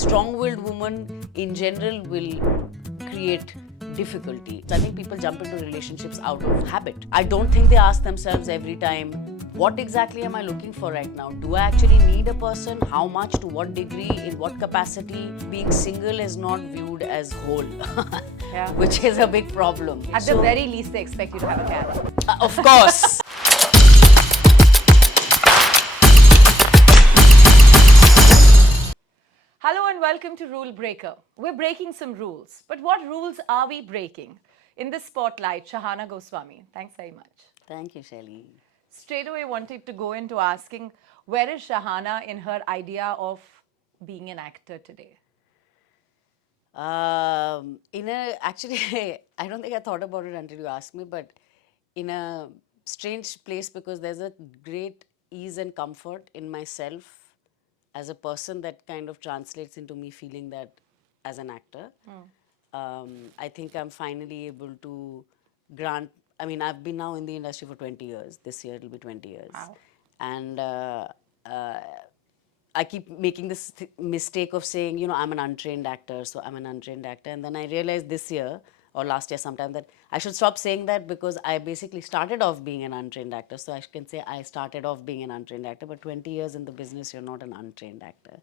strong-willed woman in general will create difficulty. I think people jump into relationships out of habit. I don't think they ask themselves every time, what exactly am I looking for right now? Do I actually need a person? How much? To what degree? In what capacity? Being single is not viewed as whole, Yeah. which is a big problem. At the very least, they expect you to have a cat. Of course. Hello and welcome to Rulebreaker. We're breaking some rules. But what rules are we breaking? In the spotlight, Shahana Goswami. Thanks very much. Thank you, Shaili. Straight away wanted to go into asking, where is Shahana in her idea of being an actor today? Actually, I don't think I thought about it until you asked me, but in a strange place, because there's a great ease and comfort in myself as a person that kind of translates into me feeling that as an actor. I think I'm finally able to grant, I mean, I've been now in the industry for 20 years. This year it'll be 20 years. Wow. And I keep making this mistake of saying, you know, I'm an untrained actor, so I'm an untrained actor. And then I realized this year or last year sometime that I should stop saying that, because I basically started off being an untrained actor. So I can say I started off being an untrained actor, but 20 years in the business, you're not an untrained actor.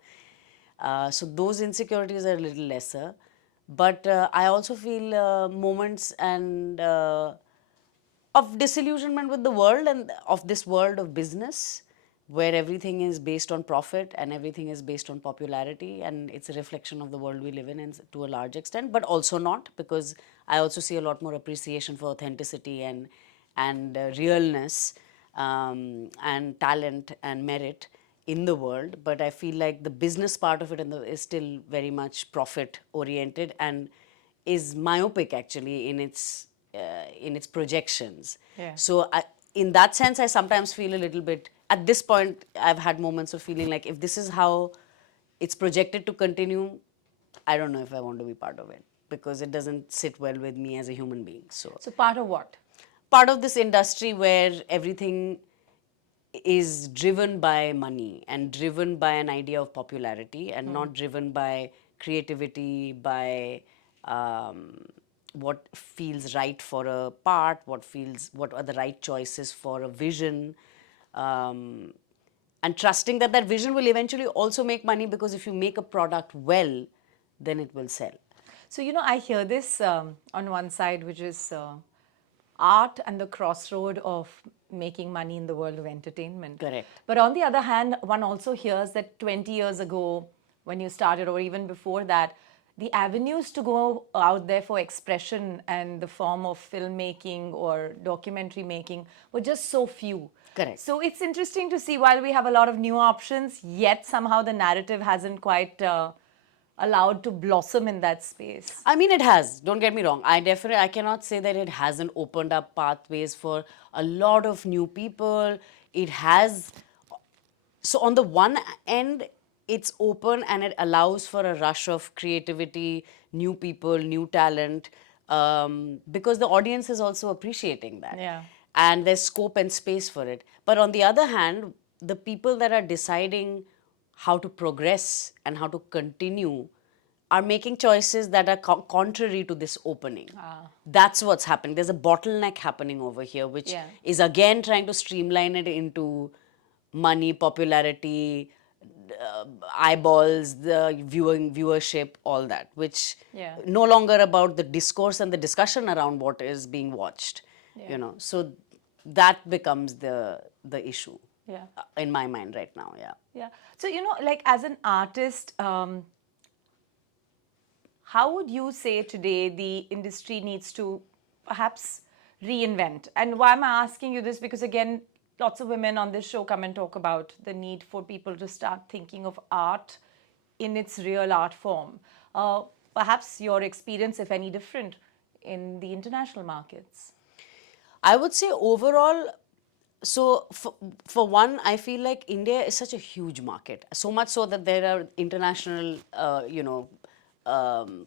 So those insecurities are a little lesser. But I also feel moments and of disillusionment with the world and of this world of business, where everything is based on profit and everything is based on popularity, and it's a reflection of the world we live in to a large extent, but also not, because I also see a lot more appreciation for authenticity and realness and talent and merit in the world. But I feel like the business part of it is still very much profit oriented and is myopic actually in its projections. Yeah. So in that sense, I sometimes feel a little bit, at this point, I've had moments of feeling like if this is how it's projected to continue, I don't know if I want to be part of it, because it doesn't sit well with me as a human being. So part of what? part of this industry where everything is driven by money and driven by an idea of popularity and not driven by creativity, by what feels right for a part, what are the right choices for a vision, and trusting that that vision will eventually also make money, because if you make a product well, then it will sell. So, you know, I hear this on one side, which is art and the crossroad of making money in the world of entertainment. Correct. But on the other hand, one also hears that 20 years ago, when you started, or even before that, the avenues to go out there for expression and the form of filmmaking or documentary making were just so few. Correct. So it's interesting to see, while we have a lot of new options, yet somehow the narrative hasn't quite allowed to blossom in that space. I mean, it has. Don't get me wrong. I cannot say that it hasn't opened up pathways for a lot of new people. It has. So on the one end, it's open and it allows for a rush of creativity, new people, new talent, because the audience is also appreciating that. Yeah. And there's scope and space for it. But on the other hand, the people that are deciding how to progress and how to continue are making choices that are contrary to this opening. That's what's happening. There's a bottleneck happening over here, which is again trying to streamline it into money, popularity, eyeballs, the viewership, all that, which no longer about the discourse and the discussion around what is being watched. You know, so that becomes the issue. Yeah. In my mind right now. Yeah. So, you know, like as an artist, how would you say today the industry needs to perhaps reinvent? And why am I asking you this? Because again, lots of women on this show come and talk about the need for people to start thinking of art in its real art form. Perhaps your experience, if any, different in the international markets? I would say overall, so for one, I feel like India is such a huge market, so much so that there are international,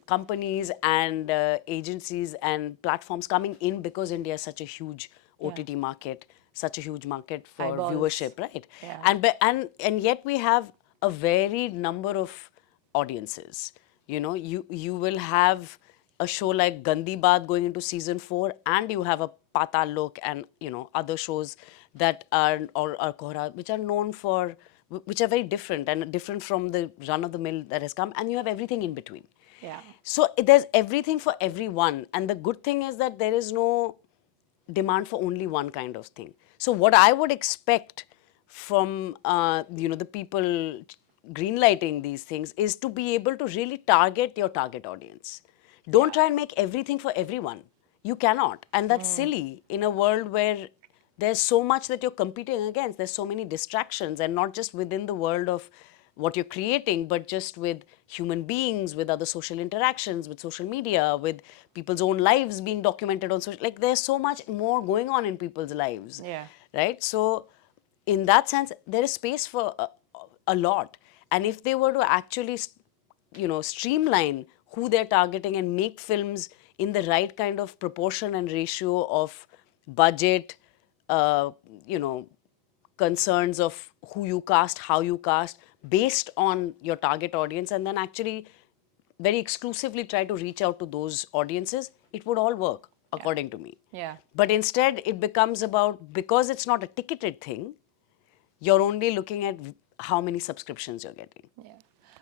companies and agencies and platforms coming in, because India is such a huge OTT market, such a huge market for Eyeballs. viewership, right? Yeah. And yet we have a varied number of audiences. You will have a show like Gandhi Baat going into season 4, and you have a Patal Lok and other shows that are or Kohra, which are known for, which are very different and different from the run of the mill that has come, and you have everything in between. Yeah. So there's everything for everyone, and the good thing is that there is no demand for only one kind of thing. So what I would expect from the people greenlighting these things is to be able to really target your target audience. Don't try and make everything for everyone. You cannot, and that's silly in a world where there's so much that you're competing against. There's so many distractions, and not just within the world of what you're creating, but just with human beings, with other social interactions, with social media, with people's own lives being documented on social. Like, there's so much more going on in people's lives. Yeah. Right? So, in that sense, there is space for a lot. And if they were to actually, streamline who they're targeting and make films in the right kind of proportion and ratio of budget, uh, you know, concerns of who you cast, how you cast, based on your target audience, and then actually very exclusively try to reach out to those audiences, it would all work, according to me. Yeah. But instead, it becomes about, because it's not a ticketed thing, you're only looking at how many subscriptions you're getting. Yeah.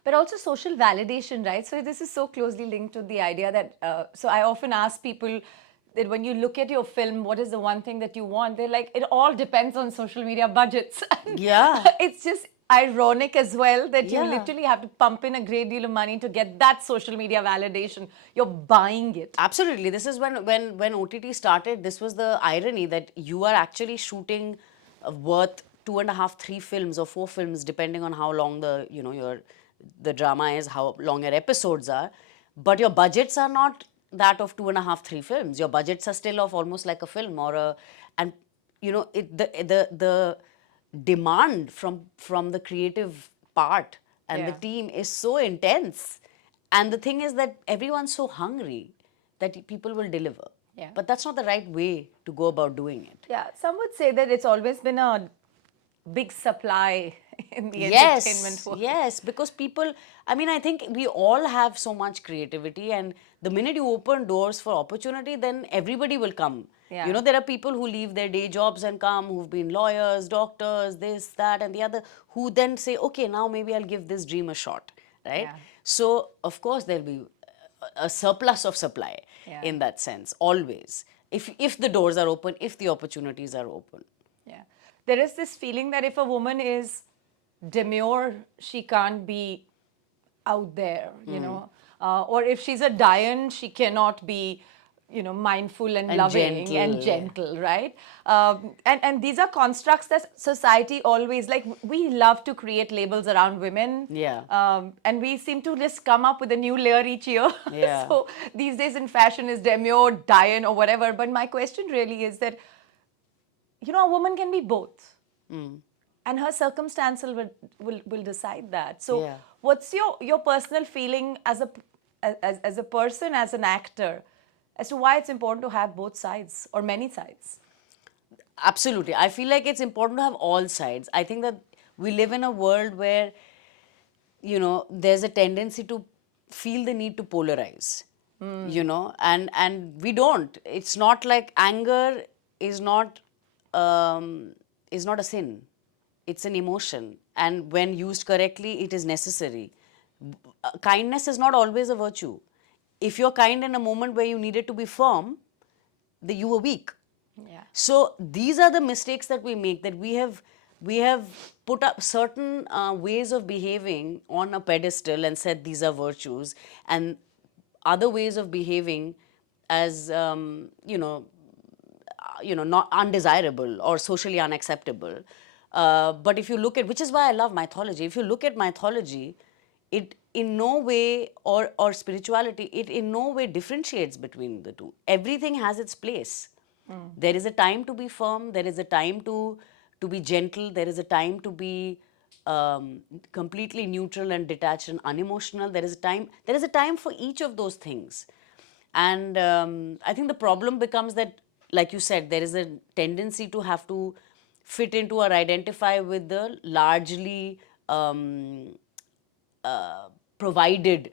But also social validation, right? So this is so closely linked to the idea that, so I often ask people that when you look at your film, what is the one thing that you want? They're like, it all depends on social media budgets. And Yeah. it's just ironic as well that you Yeah. literally have to pump in a great deal of money to get that social media validation. You're buying it. Absolutely. This is when OTT started, this was the irony that you are actually shooting worth 2.5, 3 films or 4 films, depending on how long the drama is, how long your episodes are. But your budgets are not that of 2.5, 3 films. Your budgets are still of almost like a film and the demand from the creative part and the Yeah. team is so intense. And the thing is that everyone's so hungry that people will deliver. Yeah. But that's not the right way to go about doing it. Yeah, some would say that it's always been a big supply in the Yes, entertainment world. yes, because people, I think we all have so much creativity, and the minute you open doors for opportunity, then everybody will come. Yeah. There are people who leave their day jobs and come, who've been lawyers, doctors, this, that, and the other, who then say, okay, now maybe I'll give this dream a shot, right? Yeah. So, of course, there'll be a surplus of supply Yeah. in that sense, always. If the doors are open, if the opportunities are open. Yeah. There is this feeling that if a woman is demure, she can't be out there, or if she's a Diane, she cannot be, mindful and loving gentle, and yeah. gentle, right? And these are constructs that society always, like, we love to create labels around women. Yeah. And we seem to just come up with a new layer each year. Yeah. So these days in fashion is demure, Diane, or whatever. But my question really is that, a woman can be both. And her circumstance will decide that. So Yeah. what's your personal feeling as a person, as an actor, as to why it's important to have both sides or many sides? Absolutely. I feel like it's important to have all sides. I think that we live in a world where, there's a tendency to feel the need to polarize, and we don't. It's not like anger is not a sin. It's an emotion. And when used correctly, it is necessary. Kindness is not always a virtue. If you're kind in a moment where you needed to be firm, you were weak. Yeah. So these are the mistakes that we make, that we have put up certain ways of behaving on a pedestal and said these are virtues, and other ways of behaving as not undesirable or socially unacceptable. But if you look at, which is why I love mythology, if you look at mythology, it in no way, or spirituality, it in no way differentiates between the two. Everything has its place. There is a time to be firm, there is a time to be gentle, there is a time to be completely neutral and detached and unemotional. There is a time for each of those things. And I think the problem becomes that, like you said, there is a tendency to have to fit into or identify with the largely provided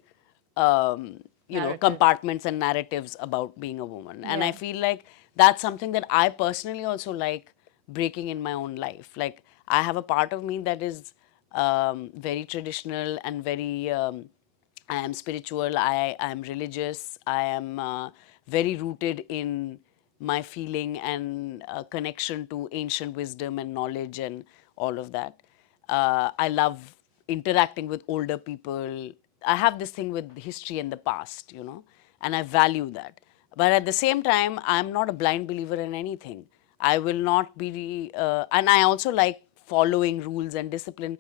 Narrative. compartments and narratives about being a woman. And I Yeah. feel like that's something that I personally also like breaking in my own life. Like, I have a part of me that is very traditional and very I am spiritual, I am religious, I am very rooted in my feeling and connection to ancient wisdom and knowledge and all of that. I love interacting with older people. I have this thing with history and the past, and I value that. But at the same time, I'm not a blind believer in anything. I will not be, and I also like following rules and discipline,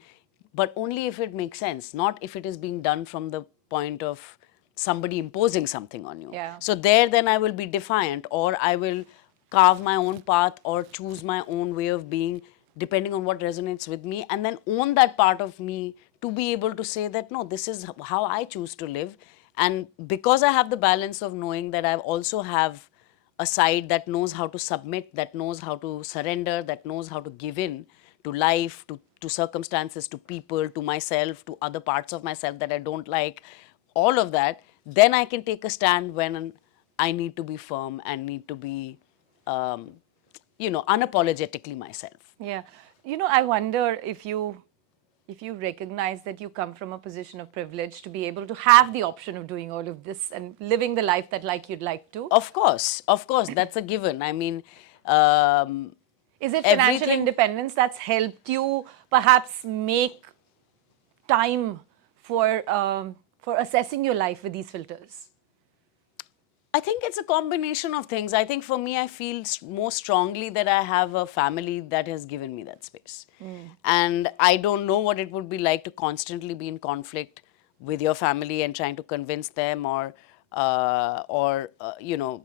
but only if it makes sense, not if it is being done from the point of somebody imposing something on you. Yeah. So there, then I will be defiant, or I will carve my own path or choose my own way of being depending on what resonates with me, and then own that part of me to be able to say that no, this is how I choose to live. And because I have the balance of knowing that I also have a side that knows how to submit, that knows how to surrender, that knows how to give in to life, to circumstances, to people, to myself, to other parts of myself that I don't like, all of that, then I can take a stand when I need to be firm and need to be, unapologetically myself. Yeah. I wonder if you recognize that you come from a position of privilege to be able to have the option of doing all of this and living the life that like you'd like to. Of course, that's a given. I mean, Is it financial everything. independence that's helped you perhaps make time for assessing your life with these filters? I think it's a combination of things. I think for me, I feel more strongly that I have a family that has given me that space. And I don't know what it would be like to constantly be in conflict with your family and trying to convince them, or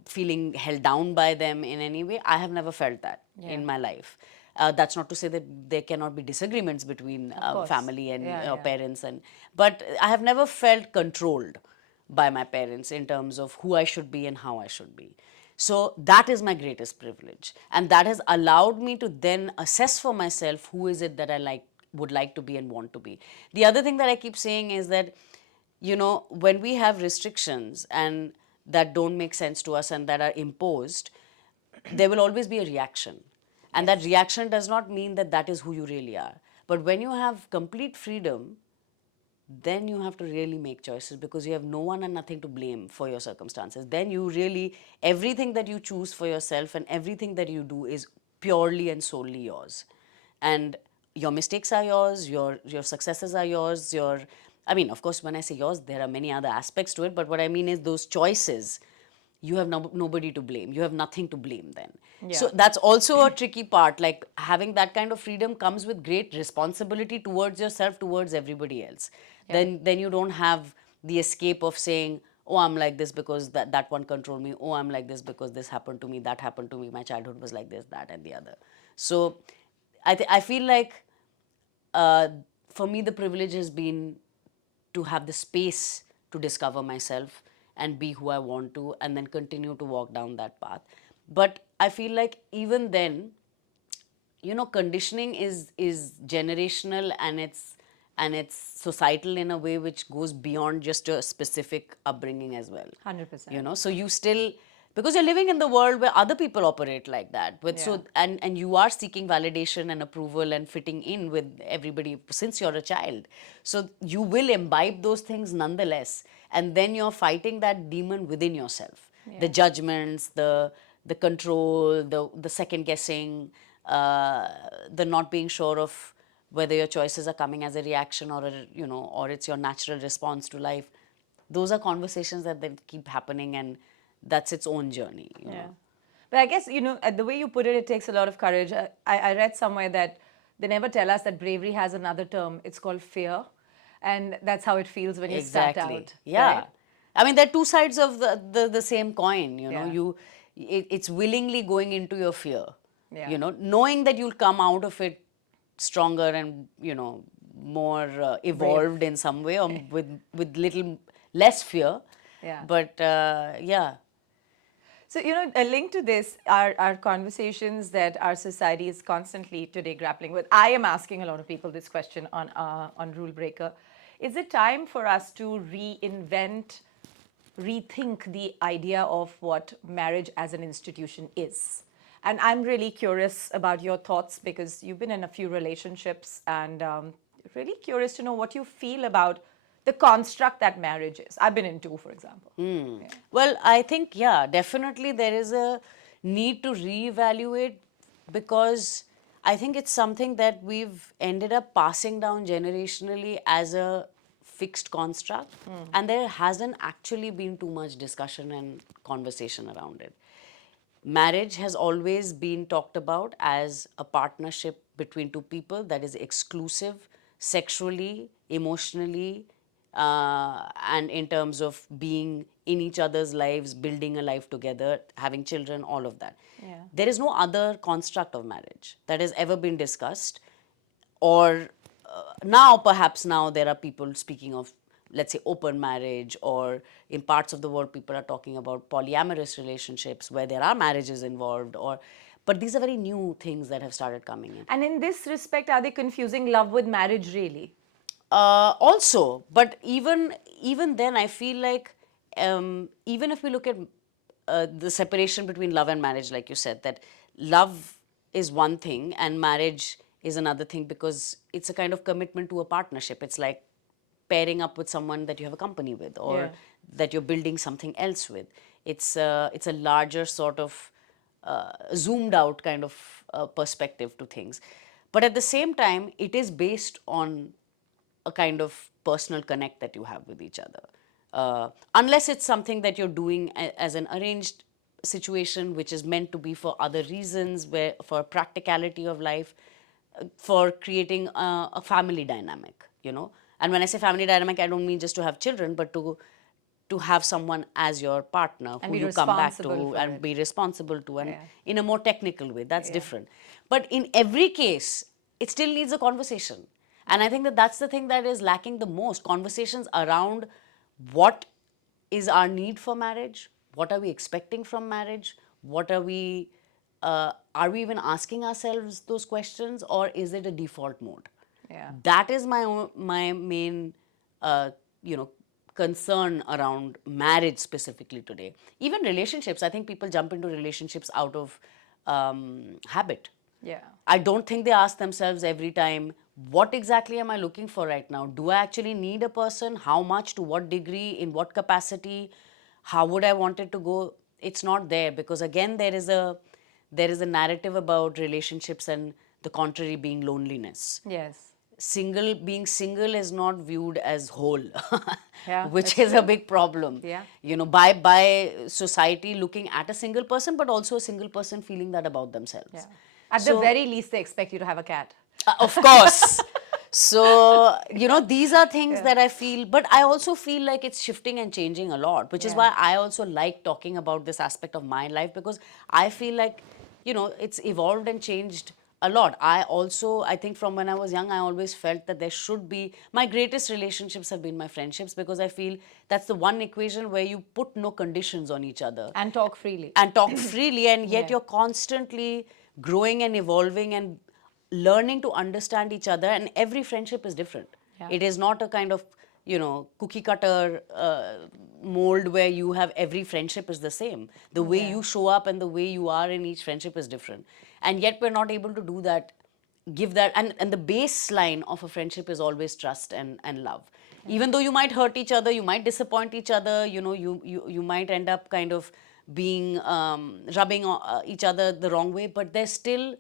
feeling held down by them in any way. I have never felt that in my life. That's not to say that there cannot be disagreements between course. family and Yeah, yeah. parents, but I have never felt controlled by my parents in terms of who I should be and how I should be. So that is my greatest privilege. And that has allowed me to then assess for myself who is it that I would like to be and want to be. The other thing that I keep saying is that, when we have restrictions and that don't make sense to us and that are imposed, there will always be a reaction. And that reaction does not mean that that is who you really are. But when you have complete freedom, then you have to really make choices because you have no one and nothing to blame for your circumstances. Then you really, everything that you choose for yourself and everything that you do is purely and solely yours. And your mistakes are yours, your successes are yours, I mean, of course, when I say yours, there are many other aspects to it, but what I mean is those choices, you have nobody to blame. You have nothing to blame then. So Yeah. that's also a tricky part. Like, having that kind of freedom comes with great responsibility towards yourself, towards everybody else. Yeah. Then you don't have the escape of saying, oh, I'm like this because that one controlled me. Oh, I'm like this because this happened to me, that happened to me. My childhood was like this, that, and the other. So I feel like uh, for me, the privilege has been to have the space to discover myself and be who I want to, and then continue to walk down that path. But I feel like even then, conditioning is generational, and it's societal in a way which goes beyond just a specific upbringing as well. 100%. So you still, because you're living in the world where other people operate like that, Yeah. and you are seeking validation and approval and fitting in with everybody since you're a child. So you will imbibe those things nonetheless, and then you're fighting that demon within yourself. The judgments, the control, the second guessing, the not being sure of whether your choices are coming as a reaction or it's your natural response to life. Those are conversations that then keep happening, and that's its own journey. Yeah. But I guess, the way you put it, it takes a lot of courage. I read somewhere that they never tell us that bravery has another term. It's called fear. And that's how it feels when you start Exactly. out. Yeah. Right? I mean, they're two sides of the same coin. Yeah. It's willingly going into your fear. Yeah. Knowing that you'll come out of it stronger and more evolved in some way, or with little less fear. Yeah. But yeah. So, a link to this are conversations that our society is constantly today grappling with. I am asking a lot of people this question on Rulebreaker. Is it time for us to rethink the idea of what marriage as an institution is? And I'm really curious about your thoughts because you've been in a few relationships, and really curious to know what you feel about the construct that marriage is. I've been in two, for example. Yeah. Well, I think, yeah, definitely there is a need to reevaluate, because I think it's something that we've ended up passing down generationally as a fixed construct, and there hasn't actually been too much discussion and conversation around it. Marriage has always been talked about as a partnership between two people that is exclusive sexually, emotionally, and in terms of being in each other's lives, building a life together, having children, all of that. Yeah. There is no other construct of marriage that has ever been discussed, or now perhaps now there are people speaking of, let's say, open marriage, or in parts of the world people are talking about polyamorous relationships where there are marriages involved, or but these are very new things that have started coming in. And in this respect, are they confusing love with marriage really? Also, but even then I feel like, even if we look at the separation between love and marriage, like you said, that love is one thing and marriage is another thing, because it's a kind of commitment to a partnership. It's like pairing up with someone that you have a company with, or Yeah. that you're building something else with. It's a larger sort of zoomed out kind of perspective to things, but at the same time it is based on a kind of personal connect that you have with each other. Unless it's something that you're doing as an arranged situation, which is meant to be for other reasons, where for practicality of life, for creating a family dynamic, you know. And when I say family dynamic, I don't mean just to have children, but to have someone as your partner And who be you come back responsible to for and it. be responsible to, and Yeah. in a more technical way. That's Yeah. different. But in every case, it still needs a conversation. And I think that that's the thing that is lacking the most: conversations around what is our need for marriage, what are we expecting from marriage, what are we even asking ourselves those questions, or is it a default mode? Yeah. That is my main you know concern around marriage specifically today. Even relationships, I think people jump into relationships out of habit. Yeah. I don't think they ask themselves every time, what exactly am I looking for right now? Do I actually need a person? How much? To what degree? In what capacity? How would I want it to go? It's not there, because again there is a narrative about relationships and the contrary being loneliness. Yes. Being single is not viewed as whole, Yeah, which that's is a true. big problem. Yeah. You know, by society looking at a single person, but also a single person feeling that about themselves. Yeah. At the very least, they expect you to have a cat. Of course. So, these are things Yeah. that I feel, but I also feel like it's shifting and changing a lot, which is Yeah. why I also like talking about this aspect of my life, because I feel like, it's evolved and changed a lot. I think from when I was young, I always felt that there should be, my greatest relationships have been my friendships, because I feel that's the one equation where you put no conditions on each other And talk freely. and talk freely, and yet Yeah. you're constantly growing and evolving and learning to understand each other, and every friendship is different. Yeah. It is not a kind of cookie cutter mold where you have every friendship is the same. The way Yeah. you show up and the way you are in each friendship is different, and yet we're not able to do that, give that, and the baseline of a friendship is always trust and love. Even though you might hurt each other, you might disappoint each other, you might end up kind of being rubbing each other the wrong way, but there's still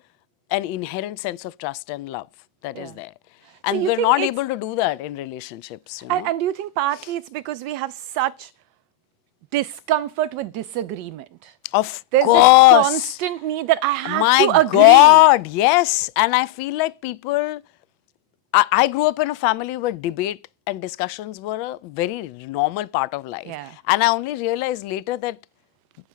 an inherent sense of trust and love that is Yeah. there. So And you we're think not it's- able to do that in relationships. And do you think partly it's because we have such discomfort with disagreement? Of There's course. this constant need that I have My to agree. God, yes. And I feel like people, I grew up in a family where debate and discussions were a very normal part of life. Yeah. And I only realized later that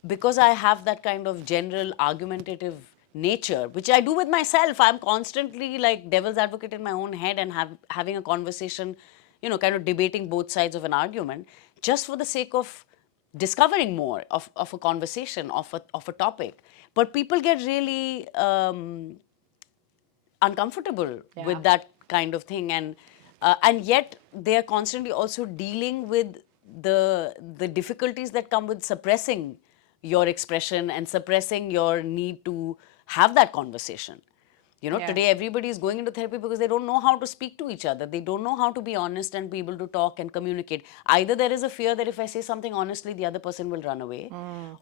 because I have that kind of general argumentative nature, which I do with myself, I'm constantly like devil's advocate in my own head and having a conversation, kind of debating both sides of an argument, just for the sake of discovering more of a conversation, of a topic. But people get really uncomfortable Yeah. with that kind of thing, and and yet they are constantly also dealing with the difficulties that come with suppressing your expression and suppressing your need to have that conversation. You know, Yeah. today everybody is going into therapy because they don't know how to speak to each other. They don't know how to be honest and be able to talk and communicate. Either there is a fear that if I say something honestly, the other person will run away,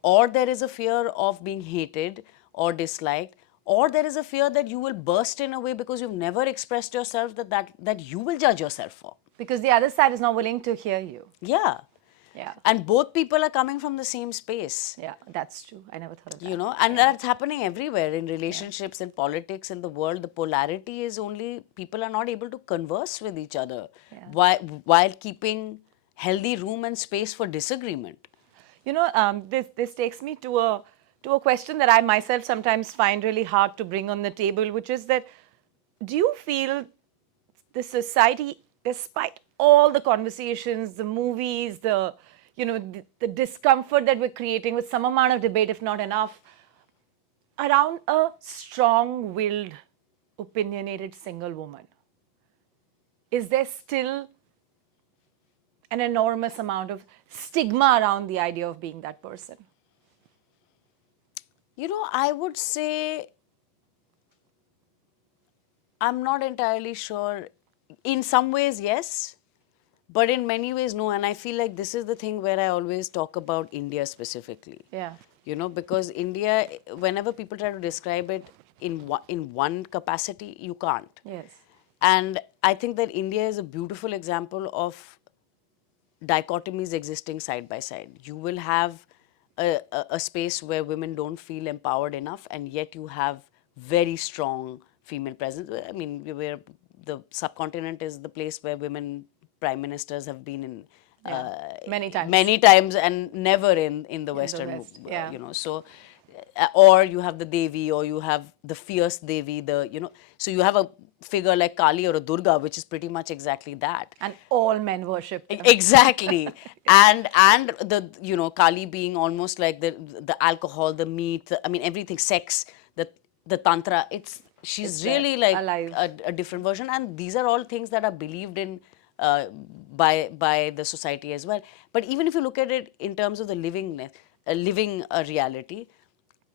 or there is a fear of being hated or disliked, or there is a fear that you will burst in a way because you've never expressed yourself that you will judge yourself for. Because the other side is not willing to hear you. Yeah. Yeah. And both people are coming from the same space. Yeah, that's true. I never thought of that. You know, and that's happening everywhere in relationships, in politics, in the world. The polarity is only people are not able to converse with each other while keeping healthy room and space for disagreement. You know, this takes me to a question that I myself sometimes find really hard to bring on the table, which is that, do you feel the society, despite all the conversations, the movies, the discomfort that we're creating with some amount of debate, if not enough, around a strong-willed, opinionated single woman, is there still an enormous amount of stigma around the idea of being that person? You know, I would say I'm not entirely sure. In some ways, yes, but in many ways, no. And I feel like this is the thing where I always talk about India specifically. Yeah. You know, because India, whenever people try to describe it in one capacity, you can't. Yes. And I think that India is a beautiful example of dichotomies existing side by side. You will have a space where women don't feel empowered enough, and yet you have very strong female presence. I mean, where the subcontinent is the place where women prime ministers have been in Many times. and never in the Western, West, yeah. you know. So, or you have the Devi, or you have the fierce Devi, so you have a figure like Kali or a Durga, which is pretty much exactly that. And all men worship them. Exactly. And the, Kali being almost like the alcohol, the meat, I mean everything, sex, the tantra. She's really like alive. a different version, and these are all things that are believed in by the society as well. But even if you look at it in terms of the living reality,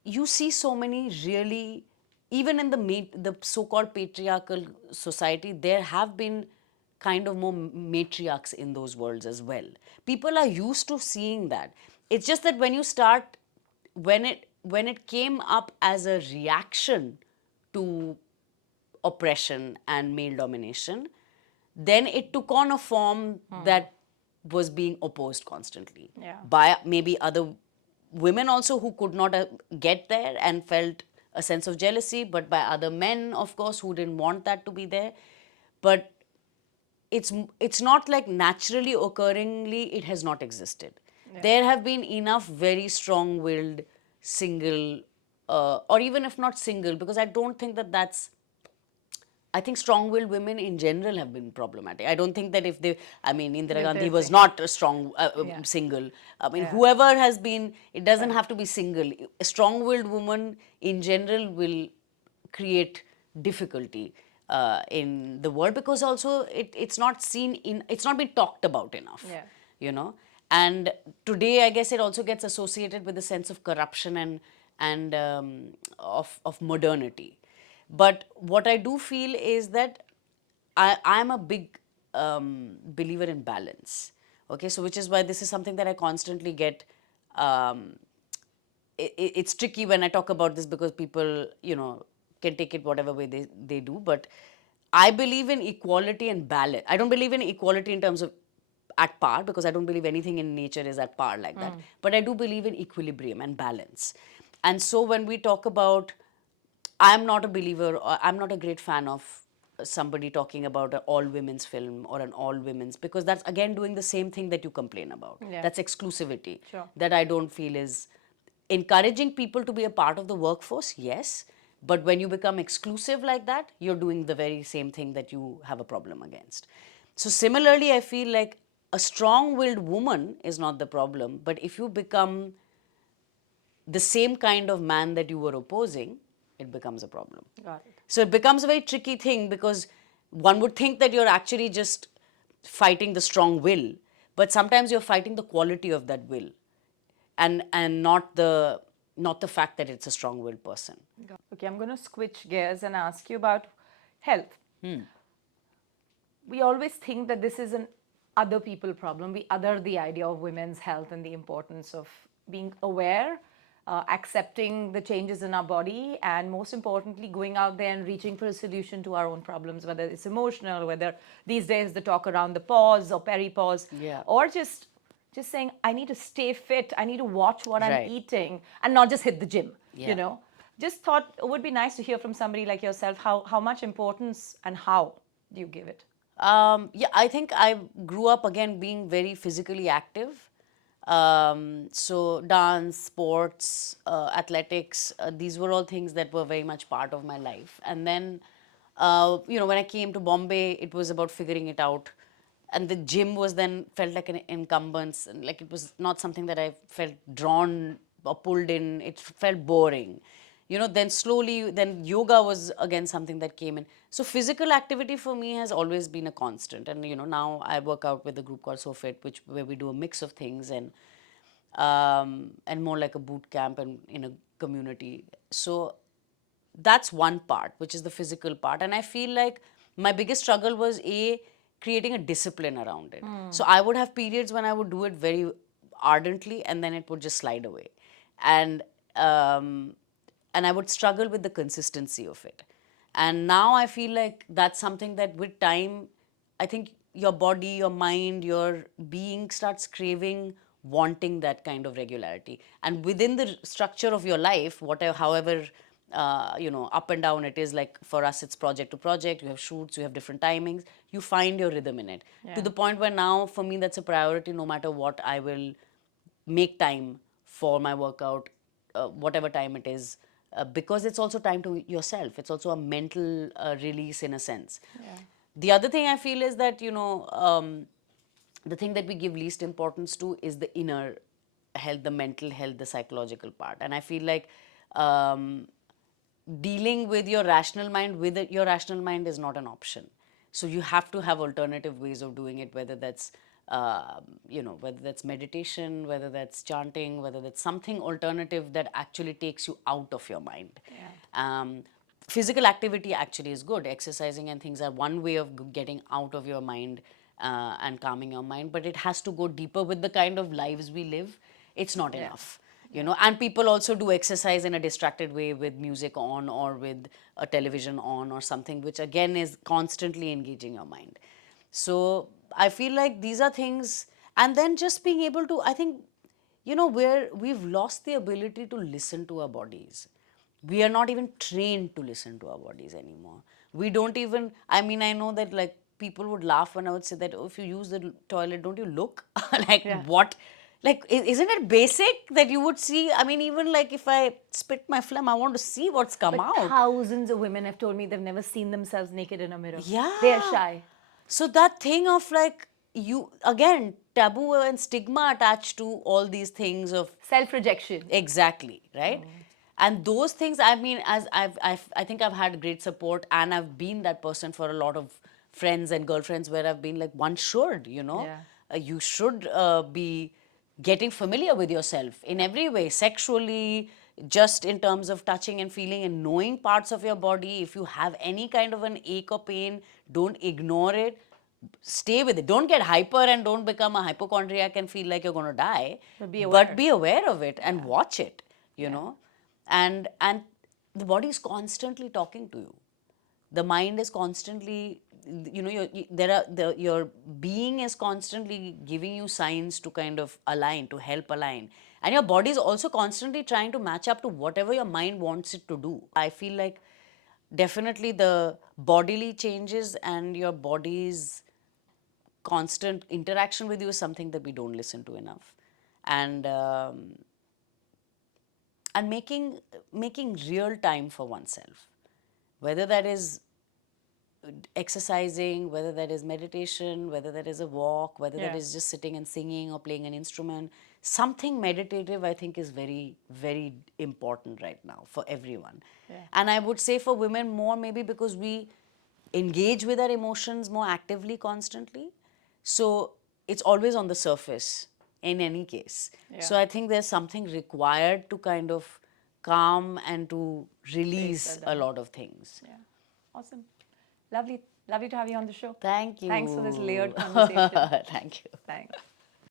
you see so many really, even in the so-called patriarchal society, there have been kind of more matriarchs in those worlds as well. People are used to seeing that. It's just that when it came up as a reaction to oppression and male domination, then it took on a form that was being opposed constantly by maybe other women also who could not get there and felt a sense of jealousy, but by other men, of course, who didn't want that to be there. But it's not like naturally occurringly it has not existed. There have been enough very strong-willed single, or even if not single, because I don't think I think strong-willed women in general have been problematic. I don't think that Indira Gandhi was not a strong single. I mean, whoever has been, it doesn't have to be single. A strong-willed woman in general will create difficulty in the world, because also it's not been talked about enough. You know, and today I guess it also gets associated with a sense of corruption and of modernity. But what I do feel is that I'm a big believer in balance. Okay, so which is why this is something that I constantly get. It's tricky when I talk about this because people, can take it whatever way they do. But I believe in equality and balance. I don't believe in equality in terms of at par, because I don't believe anything in nature is at par like that. But I do believe in equilibrium and balance. And so when we talk about, I'm not a believer, or I'm not a great fan of somebody talking about an all women's film or an all women's, because that's again doing the same thing that you complain about. That's exclusivity that I don't feel is encouraging people to be a part of the workforce, yes. But when you become exclusive like that, you're doing the very same thing that you have a problem against. So similarly, I feel like a strong-willed woman is not the problem, but if you become the same kind of man that you were opposing, it becomes a problem. Got it. So it becomes a very tricky thing, because one would think that you're actually just fighting the strong will, but sometimes you're fighting the quality of that will, and not the fact that it's a strong-willed person. Okay, I'm going to switch gears and ask you about health. We always think that this is an other people problem. We other the idea of women's health and the importance of being aware, accepting the changes in our body, and most importantly, going out there and reaching for a solution to our own problems, whether it's emotional, whether these days the talk around the pause or peripause, Yeah. or just saying, I need to stay fit, I need to watch what I'm Right. eating, and not just hit the gym, Yeah. you know. Just thought it would be nice to hear from somebody like yourself how much importance and how do you give it? Yeah, I think I grew up again being very physically active. So dance, sports, athletics, these were all things that were very much part of my life. And then, when I came to Bombay, it was about figuring it out. And the gym was then felt like an incumbence, and like it was not something that I felt drawn or pulled in. It felt boring. Then slowly, then yoga was again something that came in. So physical activity for me has always been a constant. And now I work out with a group called SoFit, where we do a mix of things, and more like a boot camp and in a community. So that's one part, which is the physical part. And I feel like my biggest struggle was creating a discipline around it. So I would have periods when I would do it very ardently, and then it would just slide away. And um, and I would struggle with the consistency of it. And now I feel like that's something that with time, I think your body, your mind, your being starts craving, wanting that kind of regularity. And within the structure of your life, whatever, however, up and down it is, like for us, it's project to project, you have shoots, you have different timings, you find your rhythm in it. To the point where now, for me, that's a priority. No matter what, I will make time for my workout, whatever time it is, because it's also time to yourself. It's also a mental release in a sense. The other thing I feel is that, the thing that we give least importance to is the inner health, the mental health, the psychological part. And I feel like dealing with your rational mind is not an option. So you have to have alternative ways of doing it, whether that's whether that's meditation, whether that's chanting, whether that's something alternative that actually takes you out of your mind. Physical activity actually is good. Exercising and things are one way of getting out of your mind and calming your mind, but it has to go deeper with the kind of lives we live. It's not enough. And people also do exercise in a distracted way with music on or with a television on or something, which again is constantly engaging your mind. So I feel like these are things. And then just being able to, I think, where we've lost the ability to listen to our bodies. We are not even trained to listen to our bodies anymore. We don't even, I mean, I know that like people would laugh when I would say that, oh, if you use the toilet, don't you look? Like, what? Like, isn't it basic that you would see? I mean, even like if I spit my phlegm, I want to see what's come But out. thousands of women have told me they've never seen themselves naked in a mirror. Yeah. They're shy. So that thing of like, you, again, taboo and stigma attached to all these things of Self-rejection. exactly, right? And those things, I mean, I think I've had great support, and I've been that person for a lot of friends and girlfriends where I've been like, one should, you should be getting familiar with yourself in every way, sexually, just in terms of touching and feeling and knowing parts of your body. If you have any kind of an ache or pain, don't ignore it. Stay with it. Don't get hyper and don't become a hypochondriac and feel like you're going to die. But be aware. But be aware of it and watch it, and the body is constantly talking to you. The mind is constantly, your being is constantly giving you signs to kind of align, to help align. And your body is also constantly trying to match up to whatever your mind wants it to do. I feel like definitely the bodily changes and your body's constant interaction with you is something that we don't listen to enough. And making real time for oneself, whether that is exercising, whether that is meditation, whether that is a walk, whether that is just sitting and singing or playing an instrument. Something meditative, I think, is very, very important right now for everyone. And I would say for women more, maybe because we engage with our emotions more actively, constantly. So it's always on the surface in any case. So Yeah. I think there's something required to kind of calm and to release Settle a down. lot of things. Yeah. Awesome. Lovely. Lovely to have you on the show. Thank you. Thanks for this layered conversation. Thank you. Thanks.